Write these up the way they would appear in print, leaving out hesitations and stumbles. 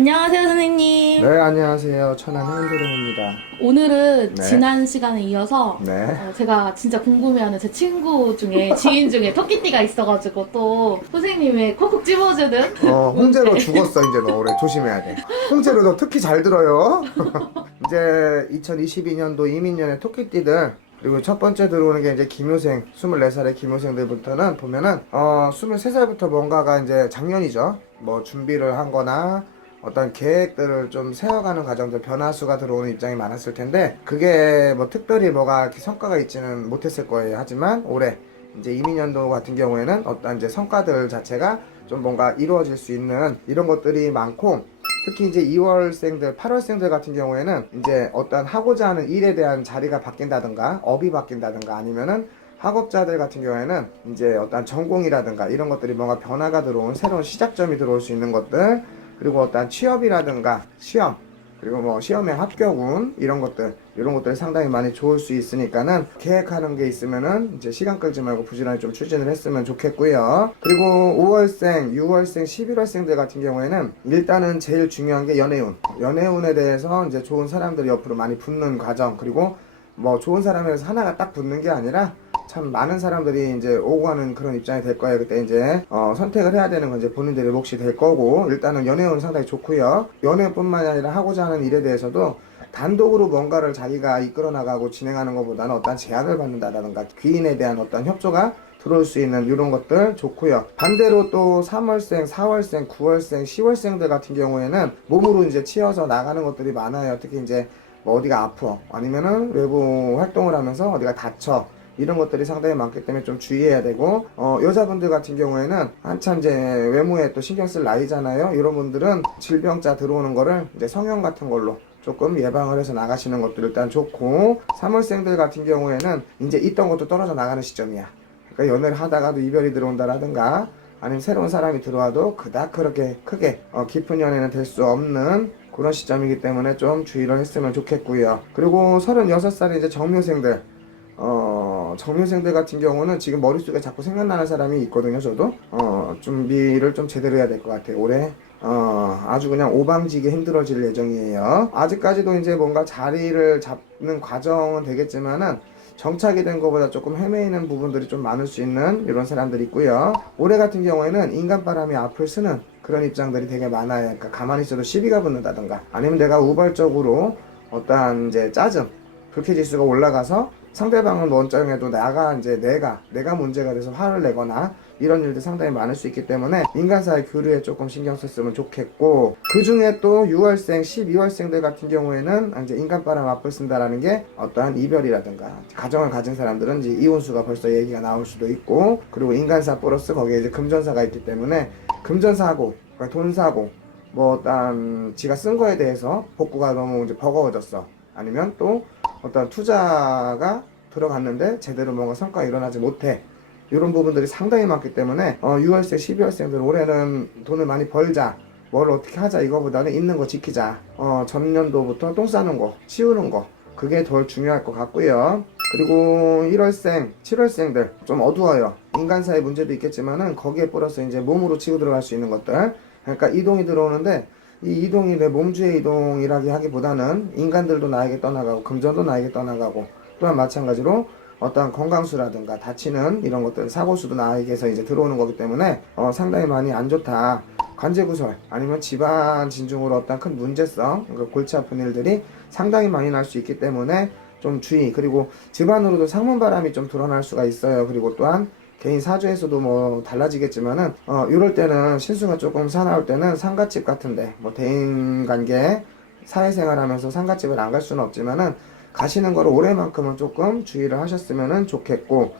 안녕하세요, 선생님. 네, 안녕하세요. 천안 해운도령입니다. 오늘은 네. 지난 시간에 이어서 네. 제가 진짜 궁금해하는 제 친구 중에 지인 중에 토끼띠가 있어가지고 또 선생님의 콕콕 집어주는 홍제로 죽었어, 이제 너 올해 조심해야 돼. 홍제로 너 특히 잘 들어요. 이제 2022년도 이민년의 토끼띠들, 그리고 첫 번째 들어오는 게 이제 김효생, 24살의 김효생들부터는 보면은, 23살부터 뭔가가 이제 작년이죠. 뭐 준비를 한 거나, 어떤 계획들을 좀 세워가는 과정들 변화수가 들어오는 입장이 많았을 텐데 그게 뭐 특별히 뭐가 이렇게 성과가 있지는 못했을 거예요. 하지만 올해 이제 이민년도 같은 경우에는 어떤 이제 성과들 자체가 좀 뭔가 이루어질 수 있는 이런 것들이 많고, 특히 이제 2월생들, 8월생들 같은 경우에는 이제 어떤 하고자 하는 일에 대한 자리가 바뀐다든가 업이 바뀐다든가 아니면은 학업자들 같은 경우에는 이제 어떤 전공이라든가 이런 것들이 뭔가 변화가 들어온 새로운 시작점이 들어올 수 있는 것들, 그리고 어떤 취업이라든가 시험, 그리고 뭐 시험의 합격운 이런 것들이 상당히 많이 좋을 수 있으니까는 계획하는 게 있으면은 이제 시간 끌지 말고 부지런히 좀 추진을 했으면 좋겠고요. 그리고 5월생, 6월생, 11월생들 같은 경우에는 일단은 제일 중요한 게 연애운에 대해서 이제 좋은 사람들이 옆으로 많이 붙는 과정, 그리고 뭐 좋은 사람에서 하나가 딱 붙는 게 아니라 참 많은 사람들이 이제 오고 가는 그런 입장이 될 거예요. 그때 이제 선택을 해야 되는 건 이제 본인들의 몫이 될 거고, 일단은 연애운은 상당히 좋고요. 연애뿐만이 아니라 하고자 하는 일에 대해서도 단독으로 뭔가를 자기가 이끌어 나가고 진행하는 것보다는 어떤 제안을 받는다든가 귀인에 대한 어떤 협조가 들어올 수 있는 이런 것들 좋고요. 반대로 또 3월생, 4월생, 9월생, 10월생들 같은 경우에는 몸으로 이제 치여서 나가는 것들이 많아요. 특히 이제 뭐 어디가 아파, 아니면은 외부 활동을 하면서 어디가 다쳐, 이런 것들이 상당히 많기 때문에 좀 주의해야 되고, 여자분들 같은 경우에는 한참 이제 외모에 또 신경 쓸 나이잖아요. 이런 분들은 질병자 들어오는 거를 이제 성형 같은 걸로 조금 예방을 해서 나가시는 것도 일단 좋고, 3월생들 같은 경우에는 이제 있던 것도 떨어져 나가는 시점이야. 그러니까 연애를 하다가도 이별이 들어온다라든가 아니면 새로운 사람이 들어와도 그닥 그렇게 크게 깊은 연애는 될 수 없는 그런 시점이기 때문에 좀 주의를 했으면 좋겠고요. 그리고 36살의 이제 정묘생들, 정묘생들 같은 경우는 지금 머릿속에 자꾸 생각나는 사람이 있거든요. 저도 준비를 좀 제대로 해야 될 것 같아요. 올해 아주 그냥 오방지게 힘들어질 예정이에요. 아직까지도 이제 뭔가 자리를 잡는 과정은 되겠지만은 정착이 된 것보다 조금 헤매이는 부분들이 좀 많을 수 있는 이런 사람들이 있고요. 올해 같은 경우에는 인간바람이 앞을 쓰는 그런 입장들이 되게 많아요. 그러니까 가만히 있어도 시비가 붙는다든가 아니면 내가 우발적으로 어떠한 이제 짜증, 불쾌지수가 올라가서 상대방은 원점에도 내가 문제가 돼서 화를 내거나 이런 일도 상당히 많을 수 있기 때문에 인간사의 교류에 조금 신경 썼으면 좋겠고, 그 중에 또 6월생, 12월생들 같은 경우에는 이제 인간바람 앞을 쓴다라는 게 어떠한 이별이라든가 가정을 가진 사람들은 이제 이혼수가 벌써 얘기가 나올 수도 있고, 그리고 인간사 플러스 거기에 이제 금전사가 있기 때문에 금전사고, 그러니까 돈사고, 뭐 어떤 지가 쓴 거에 대해서 복구가 너무 이제 버거워졌어, 아니면 또 어떤 투자가 들어갔는데 제대로 뭔가 성과가 일어나지 못해, 이런 부분들이 상당히 많기 때문에 6월생, 12월생들 올해는 돈을 많이 벌자, 뭘 어떻게 하자 이거보다는 있는 거 지키자, 전년도부터 똥 싸는 거 치우는 거, 그게 덜 중요할 것 같고요. 그리고 1월생, 7월생들 좀 어두워요. 인간사의 문제도 있겠지만은 거기에 플러스 이제 몸으로 치고 들어갈 수 있는 것들, 그러니까 이동이 들어오는데 이 이동이 내 몸주의 이동이라기 하기보다는 인간들도 나에게 떠나가고 금전도 나에게 떠나가고, 또한 마찬가지로 어떠한 건강수라든가 다치는 이런 것들, 사고수도 나에게서 이제 들어오는 거기 때문에 상당히 많이 안 좋다. 관제구설 아니면 집안 진중으로 어떤 큰 문제성, 그러니까 골치 아픈 일들이 상당히 많이 날 수 있기 때문에 좀 주의. 그리고 집안으로도 상문바람이 좀 드러날 수가 있어요. 그리고 또한 개인 사주에서도 뭐 달라지겠지만은 이럴 때는 신수가 조금 사나울 때는 상갓집 같은데, 뭐 대인관계 사회생활 하면서 상갓집을 안 갈 수는 없지만은 가시는 거를 올해만큼은 조금 주의를 하셨으면 좋겠고,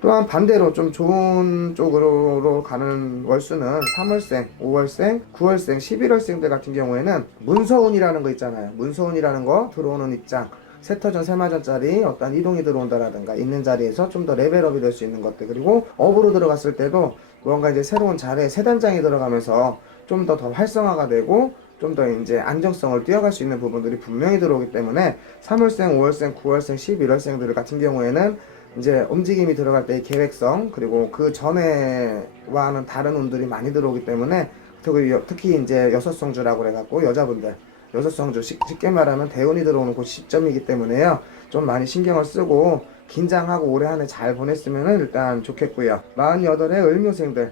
또한 반대로 좀 좋은 쪽으로 가는 월수는 3월생, 5월생, 9월생, 11월생들 같은 경우에는 문서운이라는 거 있잖아요. 문서운이라는 거 들어오는 입장, 세터전, 세마전짜리 어떤 이동이 들어온다라든가 있는 자리에서 좀 더 레벨업이 될 수 있는 것들, 그리고 업으로 들어갔을 때도 뭔가 이제 새로운 자리에 새 단장이 들어가면서 좀 더 활성화가 되고 좀 더 이제 안정성을 뛰어갈 수 있는 부분들이 분명히 들어오기 때문에 3월생, 5월생, 9월생, 11월생들 같은 경우에는 이제 움직임이 들어갈 때의 계획성, 그리고 그 전에와는 다른 운들이 많이 들어오기 때문에 특히 이제 여섯성주라고 그래갖고 여자분들 여섯성주 쉽게 말하면 대운이 들어오는 그 시점이기 때문에요. 좀 많이 신경을 쓰고 긴장하고 올해 한 해 잘 보냈으면 일단 좋겠고요. 48의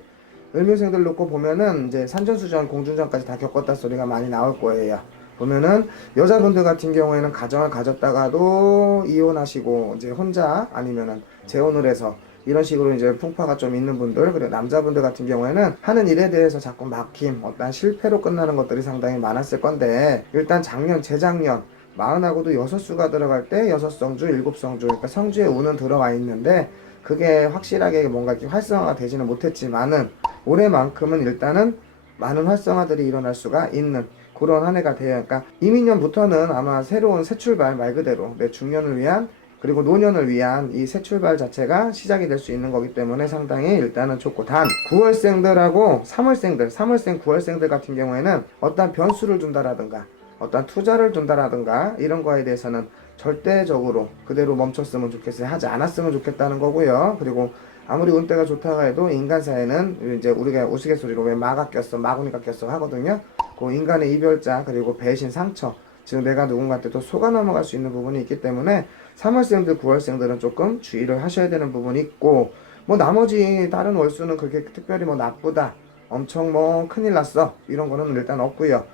을묘생들 놓고 보면은 이제 산전수전 공중전까지 다 겪었다 소리가 많이 나올 거예요. 보면은 여자분들 같은 경우에는 가정을 가졌다가도 이혼하시고 이제 혼자 아니면은 재혼을 해서 이런 식으로 이제 풍파가 좀 있는 분들, 그리고 남자분들 같은 경우에는 하는 일에 대해서 자꾸 막힘, 어떤 실패로 끝나는 것들이 상당히 많았을 건데, 일단 재작년 마흔하고도 여섯수가 들어갈 때 여섯성주, 일곱성주, 그러니까 성주에 운은 들어와 있는데 그게 확실하게 뭔가 이렇게 활성화가 되지는 못했지만은 올해만큼은 일단은 많은 활성화들이 일어날 수가 있는 그런 한 해가 돼요. 그러니까 이민년부터는 아마 새로운 새 출발, 말 그대로 내 중년을 위한 그리고 노년을 위한 이 새 출발 자체가 시작이 될 수 있는 거기 때문에 상당히 일단은 좋고, 단 9월생들하고 3월생 9월생들 같은 경우에는 어떤 변수를 준다라든가 어떤 투자를 준다라든가 이런 거에 대해서는 절대적으로 그대로 멈췄으면 좋겠어요. 하지 않았으면 좋겠다는 거고요. 그리고 아무리 운때가 좋다고 해도 인간사에는 이제 우리가 우스갯소리로 왜 마가 꼈어, 마구니가 꼈어 하거든요. 그 인간의 이별자, 그리고 배신, 상처, 즉 내가 누군가한테 또 속아 넘어갈 수 있는 부분이 있기 때문에 3월생들 9월생들은 조금 주의를 하셔야 되는 부분이 있고, 뭐 나머지 다른 월수는 그렇게 특별히 뭐 나쁘다, 엄청 뭐 큰일 났어, 이런 거는 일단 없고요.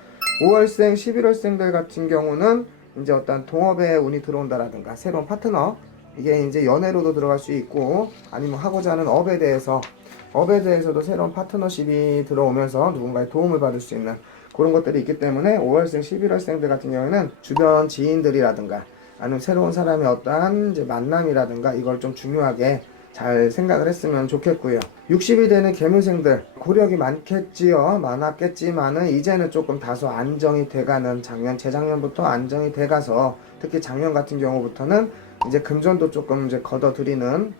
5월생 11월생들 같은 경우는 이제 어떤 동업에 운이 들어온다라든가 새로운 파트너, 이게 이제 연애로도 들어갈 수 있고 아니면 하고자 하는 업에 대해서도 새로운 파트너십이 들어오면서 누군가의 도움을 받을 수 있는 그런 것들이 있기 때문에 5월생 11월생들 같은 경우에는 주변 지인들이라든가 아니면 새로운 사람의 어떠한 이제 만남이라든가 이걸 좀 중요하게 잘 생각을 했으면 좋겠고요. 60이 되는 계묘생들 고력이 많았겠지만은 이제는 조금 다소 안정이 돼가는, 재작년부터 안정이 돼가서 특히 작년 같은 경우부터는 이제 금전도 조금 이제 벌어들이는,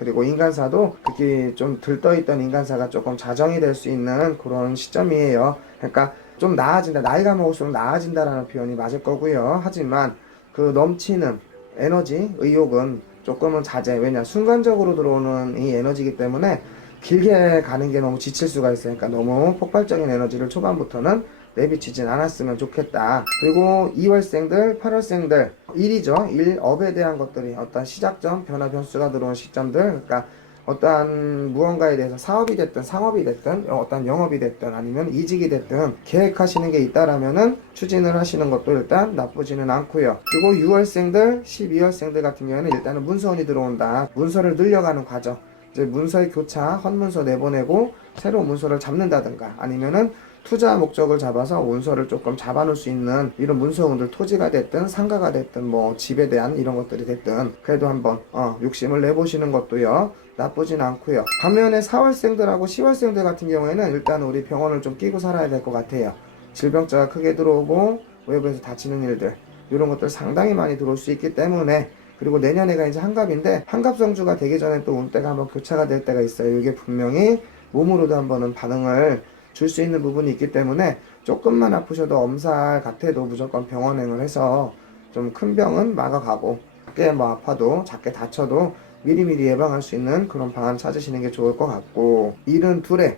그리고 인간사도 특히 좀 들떠있던 인간사가 조금 자정이 될 수 있는 그런 시점이에요. 그러니까 좀 나아진다, 나이가 먹을수록 나아진다라는 표현이 맞을 거고요. 하지만 그 넘치는 에너지, 의욕은 조금은 자제. 왜냐, 순간적으로 들어오는 이 에너지이기 때문에 길게 가는 게 너무 지칠 수가 있어요. 그러니까 너무 폭발적인 에너지를 초반부터는 내비치진 않았으면 좋겠다. 그리고 2월생들, 8월생들, 일이죠. 업에 대한 것들이 어떤 시작점, 변화, 변수가 들어온 시점들, 그러니까 어떠한 무언가에 대해서 사업이 됐든 상업이 됐든 어떤 영업이 됐든 아니면 이직이 됐든 계획하시는 게 있다라면은 추진을 하시는 것도 일단 나쁘지는 않고요. 그리고 6월생들, 12월생들 같은 경우에는 일단은 문서운이 들어온다. 문서를 늘려가는 과정, 이제 문서의 교차, 헌문서 내보내고 새로운 문서를 잡는다든가 아니면은 투자 목적을 잡아서 문서를 조금 잡아놓을 수 있는 이런 문서운들, 토지가 됐든 상가가 됐든 뭐 집에 대한 이런 것들이 됐든 그래도 한번 욕심을 내보시는 것도요 나쁘진 않고요. 반면에 4월생들하고 10월생들 같은 경우에는 일단 우리 병원을 좀 끼고 살아야 될 것 같아요. 질병자가 크게 들어오고 외부에서 다치는 일들, 이런 것들 상당히 많이 들어올 수 있기 때문에, 그리고 내년에가 이제 한갑인데 한갑성주가 되기 전에 또 운때가 한번 교차가 될 때가 있어요. 이게 분명히 몸으로도 한번은 반응을 줄 수 있는 부분이 있기 때문에 조금만 아프셔도 엄살 같아도 무조건 병원행을 해서 좀 큰 병은 막아가고, 작게 뭐 아파도 작게 다쳐도 미리미리 예방할 수 있는 그런 방안 찾으시는 게 좋을 것 같고, 72의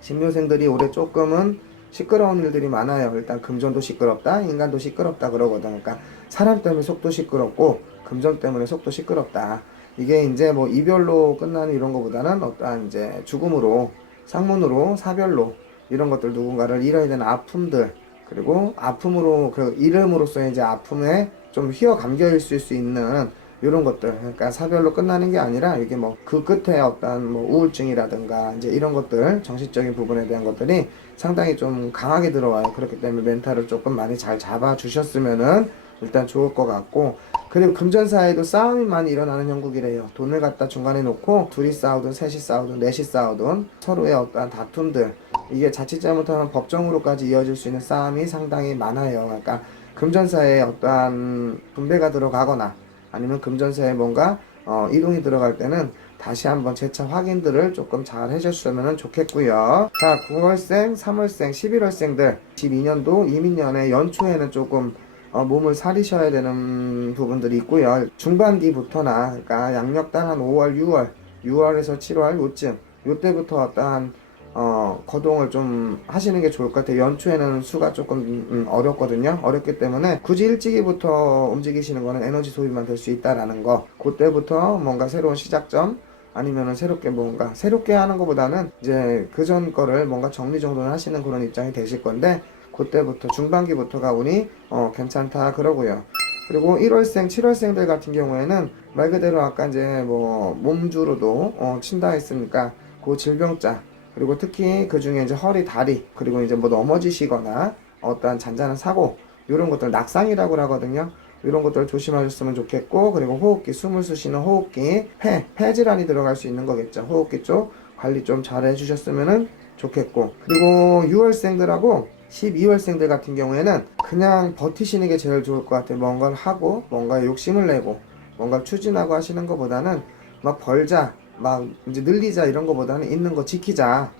신묘생들이 올해 조금은 시끄러운 일들이 많아요. 일단 금전도 시끄럽다, 인간도 시끄럽다 그러거든. 그러니까 사람 때문에 속도 시끄럽고 금전 때문에 속도 시끄럽다. 이게 이제 뭐 이별로 끝나는 이런 거보다는 어떠한 이제 죽음으로, 상문으로, 사별로 이런 것들, 누군가를 잃어야 되는 아픔들, 그리고 아픔으로 그 이름으로써 이제 아픔에 좀 휘어 감겨 있을 수 있는 이런 것들, 그러니까 사별로 끝나는 게 아니라 이게 뭐 그 끝에 어떤 뭐 우울증이라든가 이제 이런 것들, 정신적인 부분에 대한 것들이 상당히 좀 강하게 들어와요. 그렇기 때문에 멘탈을 조금 많이 잘 잡아 주셨으면은 일단 좋을 것 같고, 그리고 금전사에도 싸움이 많이 일어나는 형국이래요. 돈을 갖다 중간에 놓고 둘이 싸우든 셋이 싸우든 넷이 싸우든 서로의 어떠한 다툼들, 이게 자칫 잘못하면 법정으로까지 이어질 수 있는 싸움이 상당히 많아요. 그러니까 금전사에 어떠한 분배가 들어가거나 아니면 금전사에 뭔가 이동이 들어갈 때는 다시 한번 재차 확인들을 조금 잘 해주셨으면 좋겠고요. 자, 9월생, 3월생, 11월생들 12년도 이민년의 연초에는 조금 몸을 사리셔야 되는 부분들이 있고요. 중반기부터나, 그러니까 양력단 한 5월, 6월에서 7월 요쯤, 요때부터 어떠한 거동을 좀 하시는 게 좋을 것 같아요. 연초에는 수가 조금 어렵거든요. 어렵기 때문에 굳이 일찍이부터 움직이시는 거는 에너지 소비만 될 수 있다라는 거. 그때부터 뭔가 새로운 시작점 아니면은 새롭게 하는 것보다는 이제 그전 거를 뭔가 정리정돈을 하시는 그런 입장이 되실 건데, 그때부터 중반기부터가 운이 괜찮다 그러고요. 그리고 1월생, 7월생들 같은 경우에는 말 그대로 아까 이제 뭐 몸주로도 친다 했으니까 그 질병자, 그리고 특히 그 중에 이제 허리, 다리, 그리고 이제 뭐 넘어지시거나 어떠한 잔잔한 사고, 이런 것들 낙상이라고 하거든요. 이런 것들 조심하셨으면 좋겠고, 그리고 호흡기, 숨을 쉬시는 호흡기, 폐 질환이 들어갈 수 있는 거겠죠. 호흡기 쪽 관리 좀 잘 해주셨으면 좋겠고, 그리고 6월생들하고 12월생들 같은 경우에는 그냥 버티시는 게 제일 좋을 것 같아요. 뭔가를 하고 뭔가 욕심을 내고 뭔가 추진하고 하시는 것보다는 막 벌자, 막 이제 늘리자 이런 것보다는 있는 거 지키자,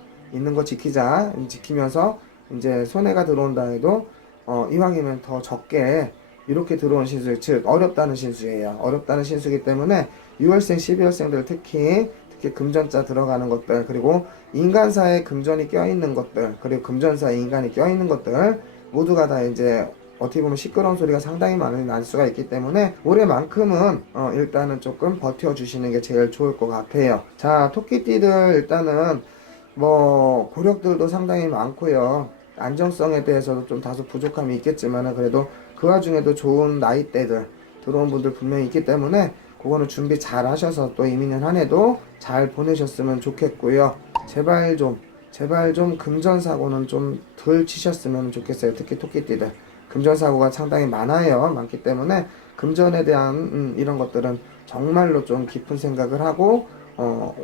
지키면서 이제 손해가 들어온다 해도 이왕이면 더 적게 이렇게 들어온 신수, 즉 어렵다는 신수예요. 어렵다는 신수이기 때문에 6월생, 12월생들 특히 금전자 들어가는 것들, 그리고 인간사에 금전이 껴있는 것들, 그리고 금전사에 인간이 껴있는 것들 모두가 다 이제 어떻게 보면 시끄러운 소리가 상당히 많이 날 수가 있기 때문에 올해만큼은 일단은 조금 버텨주시는 게 제일 좋을 것 같아요. 자, 토끼띠들 일단은 뭐 고력들도 상당히 많고요. 안정성에 대해서도 좀 다소 부족함이 있겠지만 그래도 그 와중에도 좋은 나이대들 들어온 분들 분명히 있기 때문에 그거는 준비 잘 하셔서 또 이민년 한 해도 잘 보내셨으면 좋겠고요. 제발 좀 금전사고는 좀 덜 치셨으면 좋겠어요. 특히 토끼띠들. 금전사고가 상당히 많기 때문에 금전에 대한 이런 것들은 정말로 좀 깊은 생각을 하고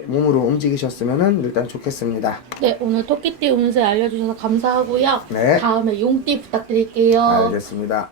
몸으로 움직이셨으면 일단 좋겠습니다. 네, 오늘 토끼띠 운세 알려주셔서 감사하고요. 네. 다음에 용띠 부탁드릴게요. 알겠습니다.